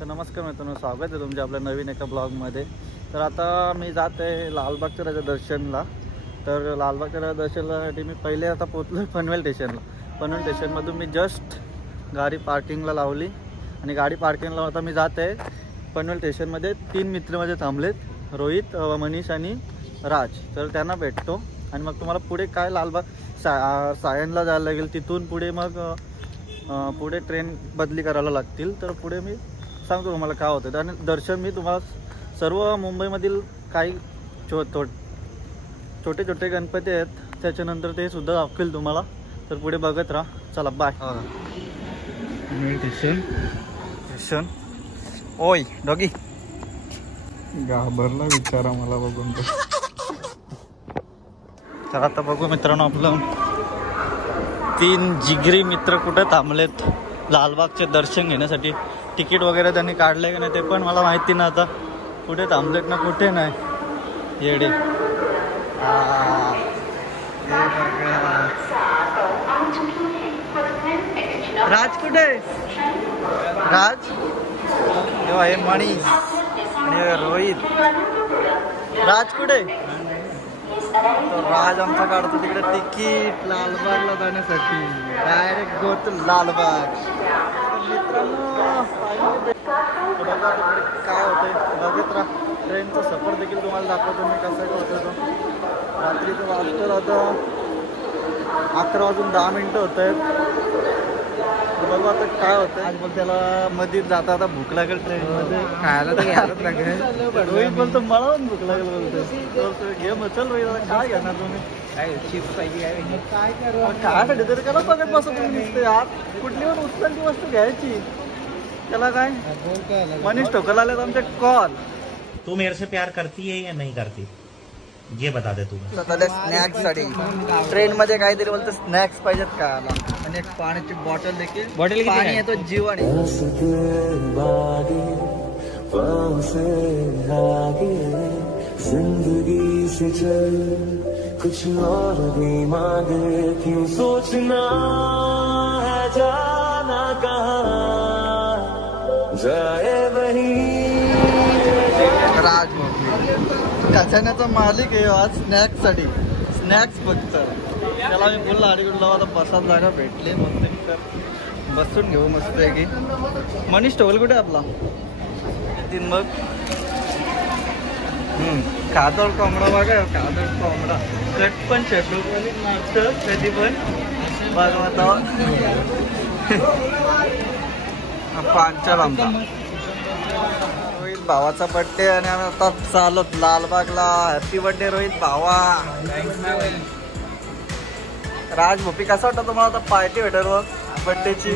तर नमस्कार मित्रांनो, स्वागत आहे तुमच्या आपल्या नवीन एका ब्लॉगमध्ये। तर आता मी जात आहे लालबागच्या राजा दर्शनला। तर लालबागच्या राजा दर्शनासाठी मी पहिले आता पोहोचलो पनवेल स्टेशनला। पनवेल स्टेशनमधून मी जस्ट गाडी पार्किंगला लावली आणि गाडी पार्किंगला आता मी जात आहे पनवेल स्टेशनमध्ये। 3 मित्र माझे थांबलेत, रोहित, मनीष आणि राज। तर त्यांना भेटतो आणि मग तुम्हाला पुढे काय लालबाग सायनला जायला लागेल, तिथून पुढे मग पुढे ट्रेन बदली करायला लागतील। तर पुढे मी सांगतो तुम्हाला काय होतं। आणि दर्शन मी तुम्हाला सर्व मुंबईमधील काही छोटे छोटे गणपती आहेत, त्याच्यानंतर ते सुद्धा दाखवेल तुम्हाला। तर पुढे बघत राहा, चला बाय। स्टेशन ओय डॉगी घाबरला विचारा मला बघून तर। तर आता बघू मित्रांनो, आपलं 3 जिगरी मित्र कुठे थांबलेत लालबागचे दर्शन घेण्यासाठी। तिकीट वगैरे त्यांनी काढले की नाही ते पण मला माहिती ना, आता कुठे थांबलेत ना कुठे नाही। येडे राज कुठे? राज तेव्हा हे मनीष आणि रोहित। राज कुठे? राज आमचा काढतो तिकडे तिकीट लालबागला जाण्यासाठी, डायरेक्ट गो टू लालबाग। मित्रांनो बघा तिकडे काय होतंय, बघत राहा। ट्रेनचा सफर देखील तुम्हाला दाखवतो मी कसा होतो तो। रात्रीचं वाजतं आता 11:10 होत आहेत। बघू आता काय होतं। आज मग त्याला मध्ये जाता आता भूक लागेल ट्रेनमध्ये, खायला तर घ्यायलाच लागेल। रोहित बोलतो मला पण भूक लागेल बोलतो। गेम चल रोहित, काय घेणार तुम्ही? काय चिप्स पाहिजे काय काय तरी त्याला बघत बसतो तुम्ही नुसतं यार। कुठली पण उचलती वस्तू घ्यायची त्याला काय। मनीष ठोकला आले आमचे कॉल। तू मेरे से प्यार करती है या नहीं करती, ये बता दे तू। स्नॅक्स साठी ट्रेन मध्ये काहीतरी बोलतो स्नॅक्स पाहिजेत का, आणि एक पाण्याची बॉटल देखील। पाणी आहे तो जीवन आहे। जिंदगी से चल कुछ और भी मांगे, क्यों सोचना है जाना कहाँ जाए वही। राज खजान्याचा मालिक आहे आज स्नॅक्स साठी। स्नॅक्स फक्त त्याला मी बोलला अडीकडून लावा, आता बसायला जागा भेटली मग ते तर बसून घेऊ मस्त आहे की। मनीष टोल कुठे आपला? मग कादळ कोंबडा बघा, कादळ कोंबडा कट पण शेटू पण मागतं कधी पण बघा। पांचाल आमचा रोहित भावाचा बर्थडे आणि आम्ही आता चालत लालबागला। हॅपी बर्थडे रोहित भावा। राज भोपी कसा वाटतं तुम्हाला आता पार्टी भेटेल बघ बर्थडेची?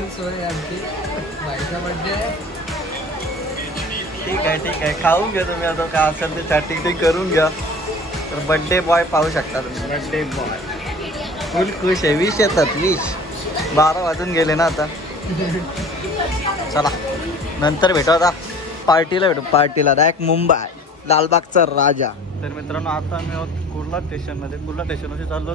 ठीक आहे खाऊन घ्या तुम्ही, आता काय असेल ते चॅटिंग करून घ्या। तर बर्थडे बॉय पाहू शकता तुम्ही, बर्थडे बॉय फुल खुश आहे। 20 येतात 20, 12 वाजून गेले ना आता। चला नंतर भेटू, आता पार्टीला भेटू, पार्टीला डायरेक्ट मुंबई लालबागचा राजा। तर मित्रांनो आता आम्ही आहोत कुर्ला स्टेशनमध्ये। कुर्ला स्टेशनवरती चाललो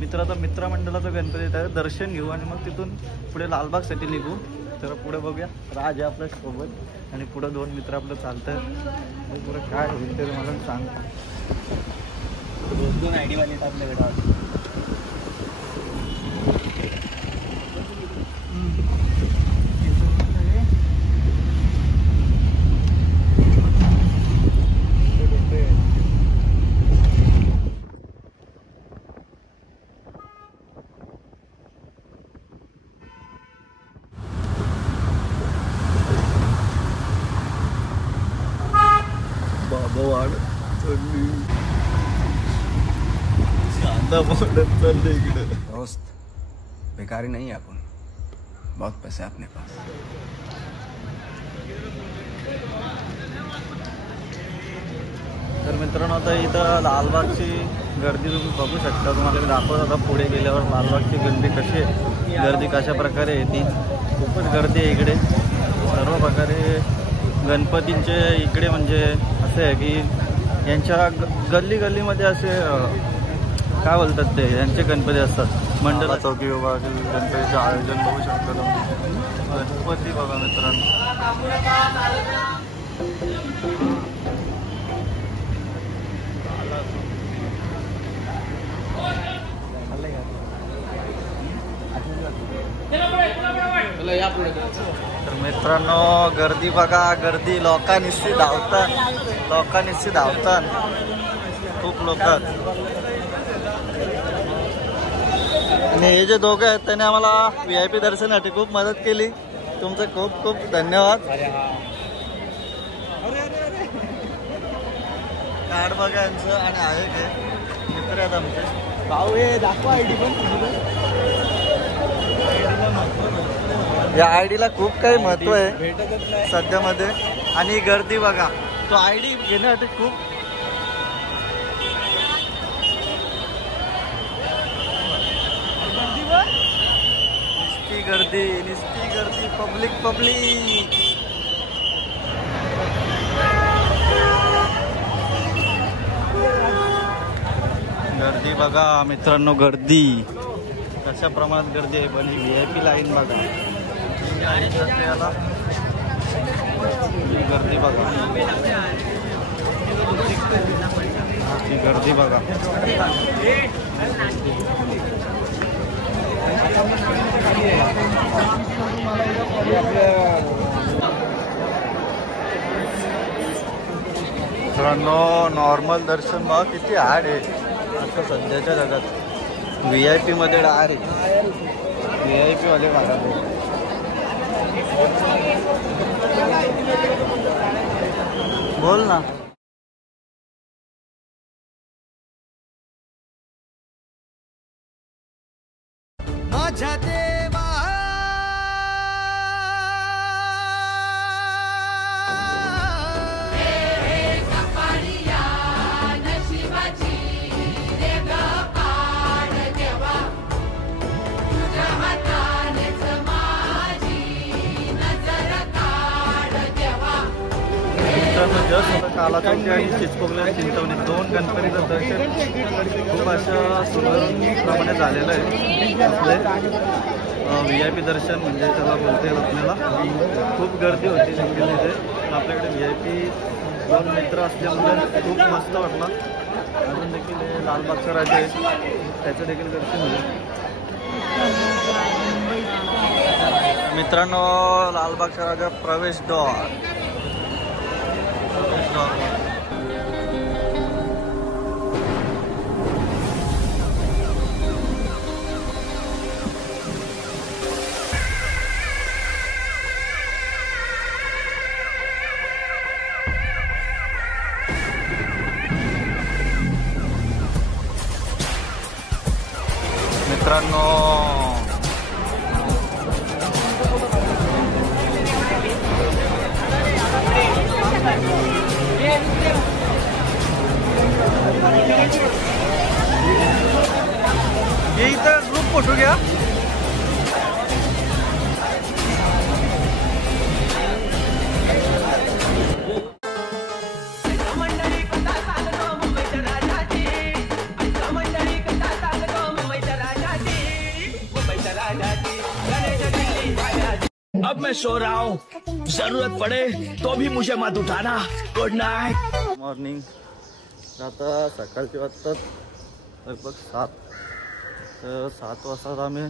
मित्र, आता मित्रमंडळाचं गणपती त्याचं दर्शन घेऊ आणि मग तिथून पुढे लालबागसाठी निघू। तर पुढे बघूया, राज आहे आपल्या सोबत आणि पुढे 2 मित्र आपलं चालतं। पुढे काय होईल ते मला सांगतो। 2 ID वाले आपल्याकडे वाढ चढली, कांदा मोडत चालले इकडे। दोस्त बेकारी नहीं है अपन, बहुत पैसे अपने पास। तर मित्रांनो आता इथं लालबागची गर्दी तुम्ही बघू शकता। तुम्हाला मी दाखवत आता पुढे गेल्यावर लालबागची गर्दी कशी आहे, गर्दी कशा प्रकारे येते। खूपच गर्दी आहे इकडे सर्व प्रकारे। गणपतींचे इकडे म्हणजे असे आहे की यांच्या गल्लीमध्ये असे काय बोलतात ते, यांचे गणपती असतात मंडळा चौकी विभागातील गणपतीचे आयोजन बघू शकता। गणपती बघा मित्रांनो. तर मित्रांनो गर्दी बघा, गर्दी लोकांनी धावतात, खूप लोक. आणि हे जे दोघं आहेत त्यांनी आम्हाला VIP दर्शनासाठी खूप मदत केली. तुमचं खूप खूप धन्यवाद. कार्ड बघा यांचं. आणि आहे ते मित्र आहेत आमचे भाऊ. हे दाखवा ID पण. या ID ला खूप काही महत्व आहे सध्यामध्ये. आणि गर्दी बघा, तो ID घेण्यासाठी खूप निस्ती गर्दी पब्लिक. गर्दी बघा मित्रांनो, गर्दी कशा प्रमाणात गर्दी आहे. पण VIP लाईन बघा, याला गर्दी बघा, गर्दी बघा. मित्रांनो नॉर्मल दर्शन बघा किती हार्ड आहे आता सध्याच्या जगात. VIP मध्ये डायरेक्ट VIP वाले महाराज. बोल ना. माझ्या देवा जस्ट काला चौकी आणि चिचपोकल्या चिंचवणी 2 गणपतीचं दर्शन खूप अशा सुंदरप्रमाणे झालेलं आहे. आपले VIP दर्शन म्हणजे त्याला बोलता येईल आपल्याला. खूप गर्दी होती देखील तिथे. आपल्याकडे VIP 2 मित्र असल्यामुळे खूप मस्त वाटला. अजून देखील हे लालबागचा राजा आहे, त्याचं देखील दर्शन होईल. मित्रांनो लालबागचा राजा प्रवेशद्वार. मित्रांनो ये इधर ग्रुप फोटो घ्या. अब मैं सो रहा हूँ, जरूरत पड़े तो भी मुझे मत उठाना. Good Knight. मॉर्निंग. आता सकाळची वाजतात लगभग 7. तर 7 वाजता आम्ही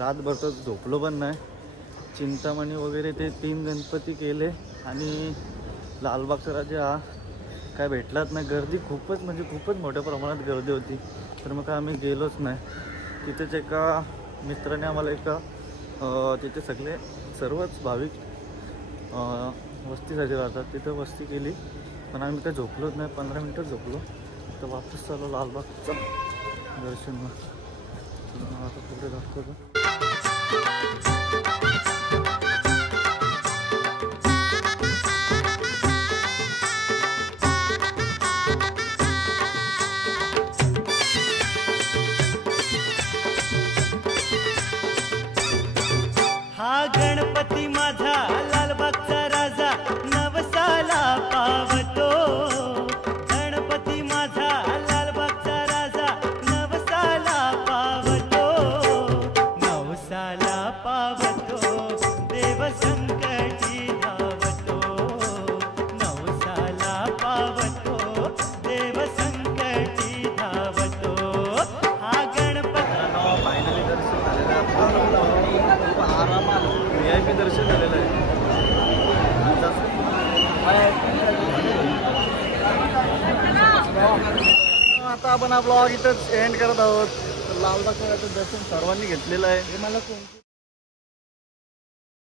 रातभर तर झोपलो पण नाही. चिंतामणी वगैरे ते 3 गणपती केले आणि लालबागचा राजा हा काय भेटलाच नाही. गर्दी खूपच म्हणजे खूपच मोठ्या प्रमाणात गर्दी होती. तर मग काय आम्ही गेलोच नाही. तिथेच एका मित्राने आम्हाला एका तिथे सर्वच भाविक वस्तीसाठी राहतात, तिथे वस्ती केली. पण आम्ही काही झोपलोच नाही. 15 मिनटं झोपलो तर वापस चालू लालबागचं दर्शनला. आता पुढे दाखवतो. हा गणपती माझा लालबागचा राजा नवसाला पावतो. गणपती माझा लालबागचा राजा नवसाला पावतो. नवसाला पावतो. देव संकटी धावतो नवसाला पावतो देव संकटी धावतो हा गणपती फायनली दर्शन झालेलं आहे खूप आरामात VIP दर्शन झालेलं आहे आता आपण हा ब्लॉग इथंच एंड करत आहोत. लालबागचं दर्शन सर्वांनी घेतलेलं आहे.